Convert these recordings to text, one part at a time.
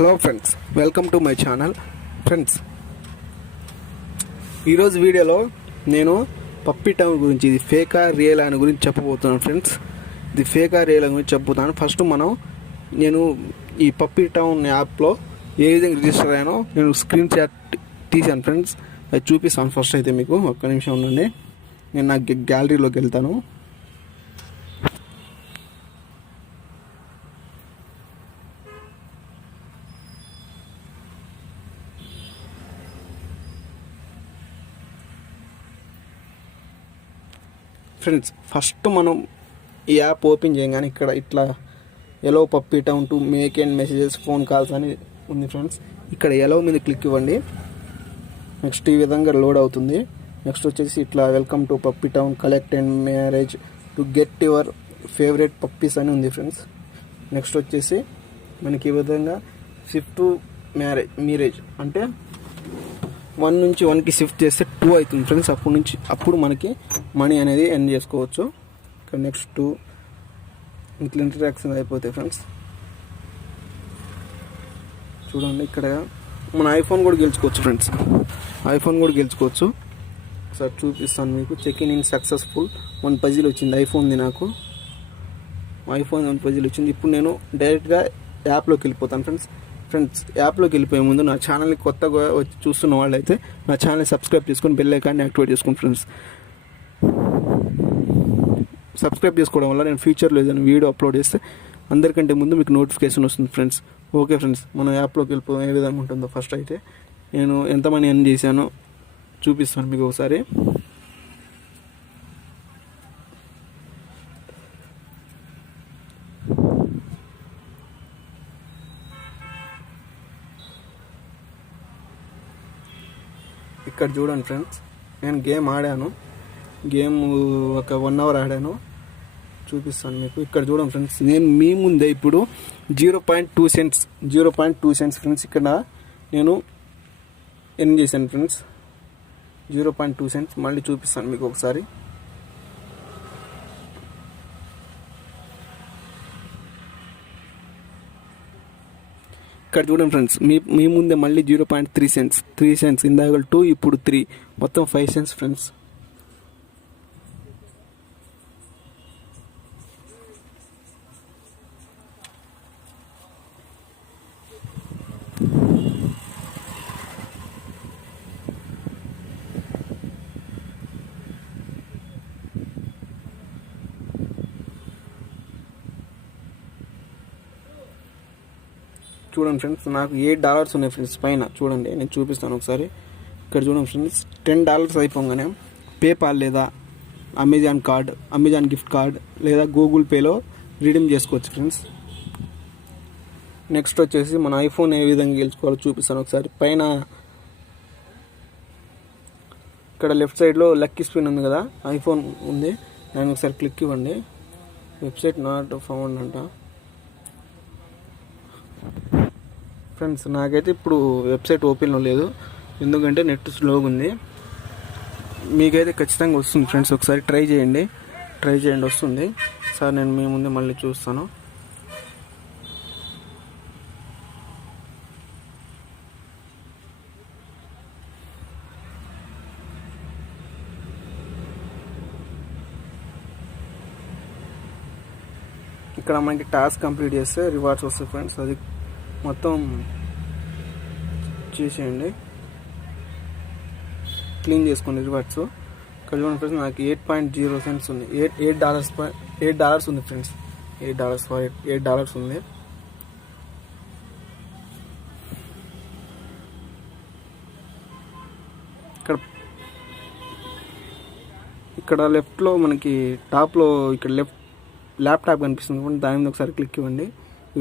Hello friends, welcome to my channel. Friends, ఈరోజు వీడియోలో నేను పప్పీ టౌన్ గురించి, ఇది ఫేకా రియల్ అని గురించి చెప్పబోతున్నాను. ఫ్రెండ్స్, ఇది ఫేకా రియల్ గురించి చెప్పబోతున్నాను. ఫస్ట్ నేను ఈ పప్పీ టౌన్ యాప్లో ఏ విధంగా రిజిస్టర్ అయ్యానో నేను స్క్రీన్ షాట్ తీసాను. ఫ్రెండ్స్, అది చూపిస్తాను. ఫస్ట్ అయితే మీకు ఒక్క నిమిషం ఉండండి. నేను నా గ్యాలరీలోకి వెళ్తాను. ఫ్రెండ్స్, ఫస్ట్ మనం ఈ యాప్ ఓపెన్ చేయగానే ఇక్కడ ఇట్లా ఎలో పప్పీ టౌన్ టు మేక్ అండ్ మెసేజెస్ ఫోన్ కాల్స్ అని ఉంది. ఫ్రెండ్స్, ఇక్కడ ఎలో మీద క్లిక్ ఇవ్వండి. నెక్స్ట్ ఈ విధంగా లోడ్ అవుతుంది. నెక్స్ట్ వచ్చేసి ఇట్లా welcome to puppy town, collect and marriage to get your favourite puppies అని ఉంది. ఫ్రెండ్స్, నెక్స్ట్ వచ్చేసి మనకి ఈ విధంగా షిఫ్ట్ టు మ్యారేజ్ అంటే 1 నుంచి 1కి షిఫ్ట్ చేస్తే 2 అవుతుంది. ఫ్రెండ్స్, అప్పుడు మనకి మనీ అనేది ఎర్న్ చేసుకోవచ్చు. ఇక్కడ నెక్స్ట్ ఇట్లా ఇంటరాక్షన్ అయిపోతాయి. ఫ్రెండ్స్, చూడండి, ఇక్కడ మన ఐఫోన్ కూడా గెలుచుకోవచ్చు. ఫ్రెండ్స్, ఐఫోన్ కూడా గెలుచుకోవచ్చు. ఒకసారి చూపిస్తాను మీకు. చెక్ ఇన్ సక్సెస్ఫుల్ 1 పజిల్ వచ్చింది. ఐఫోన్ది నాకు ఐఫోన్ 1 పజిల్ వచ్చింది. ఇప్పుడు నేను డైరెక్ట్గా యాప్లోకి వెళ్ళిపోతాను. ఫ్రెండ్స్, యాప్లోకి వెళ్ళిపోయే ముందు నా ఛానల్ని కొత్తగా వచ్చి చూస్తున్న వాళ్ళైతే నా ఛానల్ని సబ్స్క్రైబ్ చేసుకొని బెల్ ఐకాన్ని యాక్టివేట్ చేసుకోండి. ఫ్రెండ్స్, సబ్స్క్రైబ్ చేసుకోవడం వల్ల నేను ఫ్యూచర్లో ఏదైనా వీడియో అప్లోడ్ చేస్తే అందరికంటే ముందు మీకు నోటిఫికేషన్ వస్తుంది. ఫ్రెండ్స్, ఓకే ఫ్రెండ్స్, మనం యాప్లోకి వెళ్ళిపోవడం ఏ విధంగా ఉంటుందో ఫస్ట్ అయితే నేను ఎంత మనీ ఎర్న్ చేశానో చూపిస్తాను మీకు ఒకసారి. ఇక్కడ చూడండి ఫ్రెండ్స్, నేను గేమ్ ఆడాను. గేమ్ ఒక 1 అవర్ ఆడాను. చూపిస్తాను మీకు. ఇక్కడ చూడండి ఫ్రెండ్స్, నేను మీ ముందే ఇప్పుడు 0.2 సెంట్స్ ఫ్రెండ్స్ ఇక్కడ నేను ఎర్న్ చేశాను. ఫ్రెండ్స్, 0.2 సెంట్స్ మళ్ళీ చూపిస్తాను మీకు ఒకసారి. ఇక్కడ చూడండి ఫ్రెండ్స్, మీ ముందే మళ్ళీ 0.3 సెంట్స్ ఇందాక 2, ఇప్పుడు 3, మొత్తం 5 సెంట్స్. ఫ్రెండ్స్, చూడండి ఫ్రెండ్స్, నాకు $8 ఉన్నాయి. ఫ్రెండ్స్, పైన చూడండి, నేను చూపిస్తాను ఒకసారి. ఇక్కడ చూడండి ఫ్రెండ్స్, $10 అయిపోగానే పేపాల్ లేదా అమెజాన్ గిఫ్ట్ కార్డ్ లేదా గూగుల్ పేలో రిడీమ్ చేసుకోవచ్చు. ఫ్రెండ్స్, నెక్స్ట్ వచ్చేసి మన ఐఫోన్ ఏ విధంగా గెలుచుకోవాలో చూపిస్తాను ఒకసారి. పైన ఇక్కడ లెఫ్ట్ సైడ్లో లక్కీ స్పిన్ ఉంది కదా, ఐఫోన్ ఉంది. దానికి ఒకసారి క్లిక్ ఇవ్వండి. వెబ్సైట్ నాట్ ఫౌండ్ అంట. ఫ్రెండ్స్, నాకైతే ఇప్పుడు వెబ్సైట్ ఓపెన్లో లేదు, ఎందుకంటే నెట్ స్లోగా ఉంది. మీకైతే ఖచ్చితంగా వస్తుంది. ఫ్రెండ్స్, ఒకసారి ట్రై చేయండి, వస్తుంది. సార్, నేను మీ ముందే మళ్ళీ చూస్తాను. ఇక్కడ మనకి టాస్క్ కంప్లీట్ చేస్తే రివార్డ్స్ వస్తాయి. ఫ్రెండ్స్, అది మొత్తం చేసేయండి, క్లీన్ చేసుకోండి రివార్డ్స్. ఇక్కడ చూడండి ఫ్రెండ్స్, నాకు 8.0 సెంట్స్ ఉంది. $8 ఉంది. ఫ్రెండ్స్, $8 ఉంది. ఇక్కడ లెఫ్ట్లో మనకి టాప్లో ఇక్కడ ల్యాప్టాప్ కనిపిస్తుంది. దాని మీద ఒకసారి క్లిక్ ఇవ్వండి.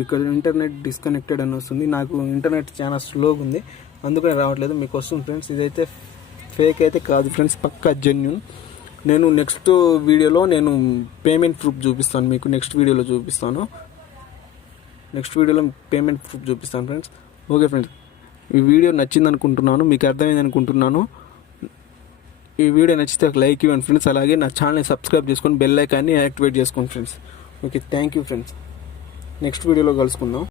ఇక్కడ ఇంటర్నెట్ డిస్కనెక్టెడ్ అని వస్తుంది. నాకు ఇంటర్నెట్ చాలా స్లోగా ఉంది, అందుకని రావట్లేదు. మీకు వస్తుంది. ఫ్రెండ్స్, ఇదైతే ఫేక్ అయితే కాదు. ఫ్రెండ్స్, పక్కా జెన్యూన్. నేను నెక్స్ట్ వీడియోలో నేను పేమెంట్ ప్రూఫ్ చూపిస్తాను మీకు. నెక్స్ట్ వీడియోలో పేమెంట్ ప్రూఫ్ చూపిస్తాను. ఫ్రెండ్స్, ఓకే ఫ్రెండ్స్, ఈ వీడియో నచ్చింది అనుకుంటున్నాను, మీకు అర్థమైంది అనుకుంటున్నాను. ఈ వీడియో నచ్చితే ఒక లైక్ ఇవ్వండి ఫ్రెండ్స్. అలాగే నా ఛానల్ని సబ్స్క్రైబ్ చేసుకొని బెల్ ఐకాన్ని యాక్టివేట్ చేసుకోండి. Friends, okay, thank you friends. Next వీడియోలో కలుసుకుందాం.